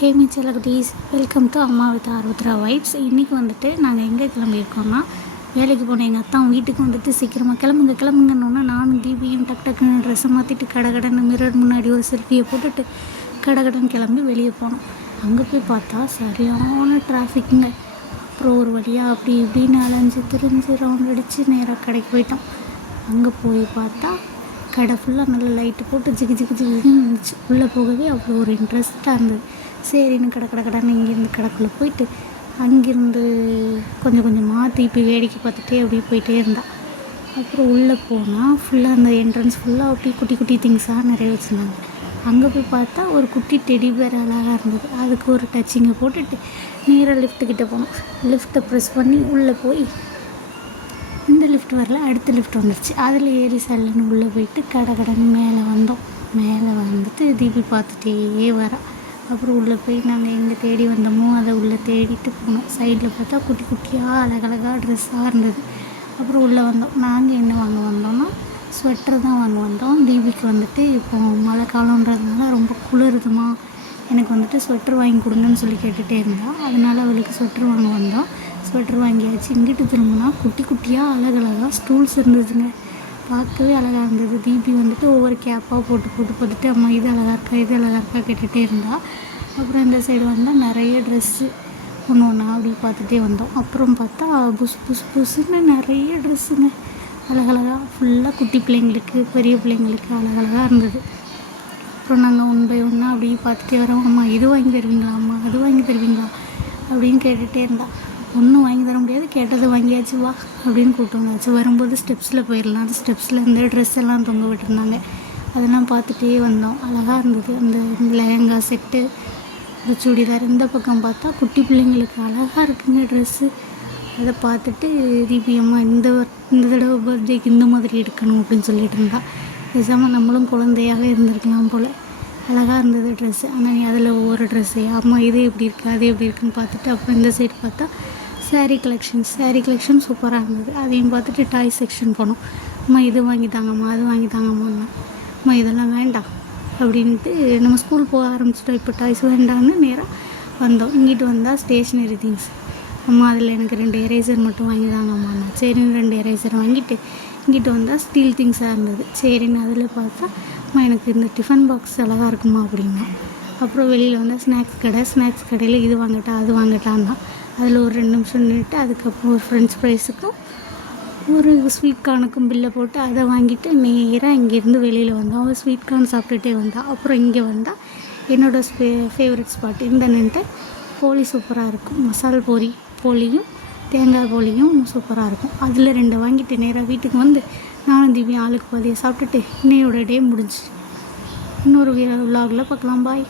Hey me செல்லகுட்டீஸ், welcome to அம்மா with ஆர்வத்ரா vibes. இன்றைக்கி வந்துட்டு நாங்கள் எங்கே கிளம்பியிருக்கோம்னா, வேலைக்கு போன எங்கள் அத்தா வீட்டுக்கு வந்துட்டு சீக்கிரமாக கிளம்புங்கன்னொன்னே நானும் தீபியும் டக்குன்னு ட்ரெஸ்ஸை மாற்றிட்டு கடகடன்னு மிரர் முன்னாடி ஒரு செல்ஃபியை போட்டுட்டு கடகடன்னு கிளம்பி வெளியே போனோம். அங்கே போய் பார்த்தா சரியான டிராஃபிக்குங்க. அப்புறம் ஒரு வழியாக அப்படி இப்படின்னு அலைஞ்சு திரிஞ்சு ரவுண்ட் அடித்து நேராக கடைக்கு போயிட்டோம். அங்கே போய் பார்த்தா கடை ஃபுல்லாக நல்லா லைட்டு போட்டு ஜிகு ஜிகு ஜிகுன்னு இருந்துச்சு. உள்ளே போகவே அவ்வளோ ஒரு இன்ட்ரெஸ்ட்டாக இருந்தது. சரின்னு கடைன்னு இங்கேருந்து கடைக்குள்ளே போயிட்டு அங்கேருந்து கொஞ்சம் மாற்றி இப்போ வேடிக்கை பார்த்துட்டே அப்படியே போயிட்டே இருந்தாள். அப்புறம் உள்ளே போனால் ஃபுல்லாக அந்த என்ட்ரன்ஸ் ஃபுல்லாக அப்படி குட்டி குட்டி திங்ஸாக நிறைய வச்சுருந்தாங்க. அங்கே போய் பார்த்தா ஒரு குட்டி டெடி பேர் அழகாக இருந்தது. அதுக்கு ஒரு டச்சிங்கை போட்டுட்டு நேராக லிஃப்ட்டுக்கிட்ட போனோம். லிஃப்ட்டை ப்ரெஸ் பண்ணி உள்ளே போய் இந்த லிஃப்ட் வரல, அடுத்த லிஃப்ட் வந்துடுச்சு. அதில் ஏறி சல்லுன்னு உள்ளே போயிட்டு கடைன்னு மேலே வந்தோம். மேலே வந்துட்டு தீபி பார்த்துட்டே வரா. அப்புறம் உள்ளே போய் நாங்கள் எங்கே தேடி வந்தோமோ அதை உள்ளே தேடிட்டு போனோம். சைடில் பார்த்தா குட்டி குட்டியாக அழகழகாக ட்ரெஸ்ஸாக இருந்தது. அப்புறம் உள்ளே வந்தோம். நாங்கள் என்ன வாங்க வந்தோம்னா ஸ்வெட்டர் தான் வாங்க வந்தோம். தீபிக்கு வந்துட்டு இப்போ மழை காலன்றதுனால ரொம்ப குளிருதுமா, எனக்கு வந்துட்டு ஸ்வெட்டர் வாங்கி கொடுங்கன்னு சொல்லி கேட்டுகிட்டே இருந்தாள். அதனால் அவளுக்கு ஸ்வெட்டர் வாங்க வந்தோம். ஸ்வெட்டர் வாங்கியாச்சு. இங்கிட்டு திரும்பினா குட்டி குட்டியாக அழகழகாக ஸ்டூல்ஸ் இருந்ததுங்க. பார்க்கவே அழகாக இருந்தது. தீபி வந்துட்டு ஒவ்வொரு கேப்பாக போட்டு பார்த்துட்டு அம்மா இது அழகாக இருக்கா கேட்டுகிட்டே இருந்தால். அப்புறம் இந்த சைடு வந்தால் நிறைய ட்ரெஸ்ஸு ஒன்று அப்படி பார்த்துட்டே வந்தோம். அப்புறம் பார்த்தா புதுசுன்னு நிறைய ட்ரெஸ்ஸுங்க அழகழகாக ஃபுல்லாக குட்டி பிள்ளைங்களுக்கு பெரிய பிள்ளைங்களுக்கு அழகழகாக இருந்தது. அப்புறம் நாங்கள் ஒன் பை ஒன்னாக அப்படி பார்த்துட்டே வரோம். அம்மா இது வாங்கி தருவீங்களா, அம்மா அது வாங்கி தருவீங்களா அப்படின்னு கேட்டுகிட்டே இருந்தாள். ஒன்றும் வாங்கி தர முடியாது, கேட்டதை வாங்கியாச்சு வா அப்படின்னு கூப்பிட்டு வந்தாச்சு. வரும்போது ஸ்டெப்ஸில் போயிடலாம். அந்த ஸ்டெப்ஸில் இந்த ட்ரெஸ் எல்லாம் தொங்க விட்டுருந்தாங்க. அதெல்லாம் பார்த்துட்டே வந்தோம். அழகாக இருந்தது. அந்த லெஹங்கா செட்டு, ஒரு சுடிதார். இந்த பக்கம் பார்த்தா குட்டி பிள்ளைங்களுக்கு அழகாக இருக்குங்க ட்ரெஸ்ஸு. அதை பார்த்துட்டு தீபி அம்மா இந்த தடவை பர்த்டேக்கு இந்த மாதிரி எடுக்கணும் அப்படின்னு சொல்லிட்டு இருந்தா. பேசாமல் நம்மளும் குழந்தையாக இருந்திருக்கலாம் போல். அழகாக இருந்தது ட்ரெஸ்ஸு. ஆனால் நீ அதில் ஒவ்வொரு ட்ரெஸ்ஸு அம்மா இது எப்படி இருக்குது அது எப்படி இருக்குன்னு பார்த்துட்டு அப்புறம் இந்த சைடு பார்த்தா சாரீ கலெக்ஷன் சூப்பராக இருந்தது. அதையும் பார்த்துட்டு டாய் செக்ஷன் போனோம். அம்மா இது வாங்கி தாங்கம்மா அது வாங்கி தாங்கம்மா. அம்மா இதெல்லாம் வேண்டாம் அப்படின்ட்டு நம்ம ஸ்கூல் போக ஆரம்பிச்சிட்டோம். இப்போ டாய்ஸ் வேண்டாம்னு நேராக வந்தோம். இங்கிட்டு வந்தால் ஸ்டேஷ்னரி திங்ஸ். அம்மா அதில் எனக்கு 2 எரேசர் மட்டும் வாங்கி தாங்கம்மா. சரின்னு 2 எரேசர் வாங்கிட்டு இங்கிட்டு வந்தால் ஸ்டீல் திங்ஸாக இருந்தது. சரின்னு அதில் பார்த்தா அம்மா எனக்கு இந்த டிஃபன் பாக்ஸ் அழகாக இருக்குமா அப்படின்னா. அப்புறம் வெளியில் வந்தால் ஸ்நாக்ஸ் கடையில் இது வாங்கட்டா அது வாங்கட்டான்னா அதில் ஒரு 2 நிமிஷம் நின்றுட்டு அதுக்கப்புறம் ஒரு ஃப்ரெண்ட்ஸ் ப்ரைஸுக்கும் ஒரு ஸ்வீட் கார்னுக்கும் பில்லை போட்டு அதை வாங்கிட்டு நேராக இங்கேருந்து வெளியில் வந்தோம். அவள் ஸ்வீட் கார்ன் சாப்பிட்டுட்டே வந்தாள். அப்புறம் இங்கே வந்தால் என்னோடய ஃபேவரட் ஸ்பாட் இந்த நின்றுட்டு போலி சூப்பராக இருக்கும். மசால் போலியும் தேங்காய் போலியும் சூப்பராக இருக்கும். அதில் 2 வாங்கிட்டு நேராக வீட்டுக்கு வந்து நானும் தீபி ஆளுக்கு பாதியை சாப்பிட்டுட்டு இன்னையோட டே முடிஞ்சு. இன்னொரு விலாகில் பார்க்கலாம். பாய்.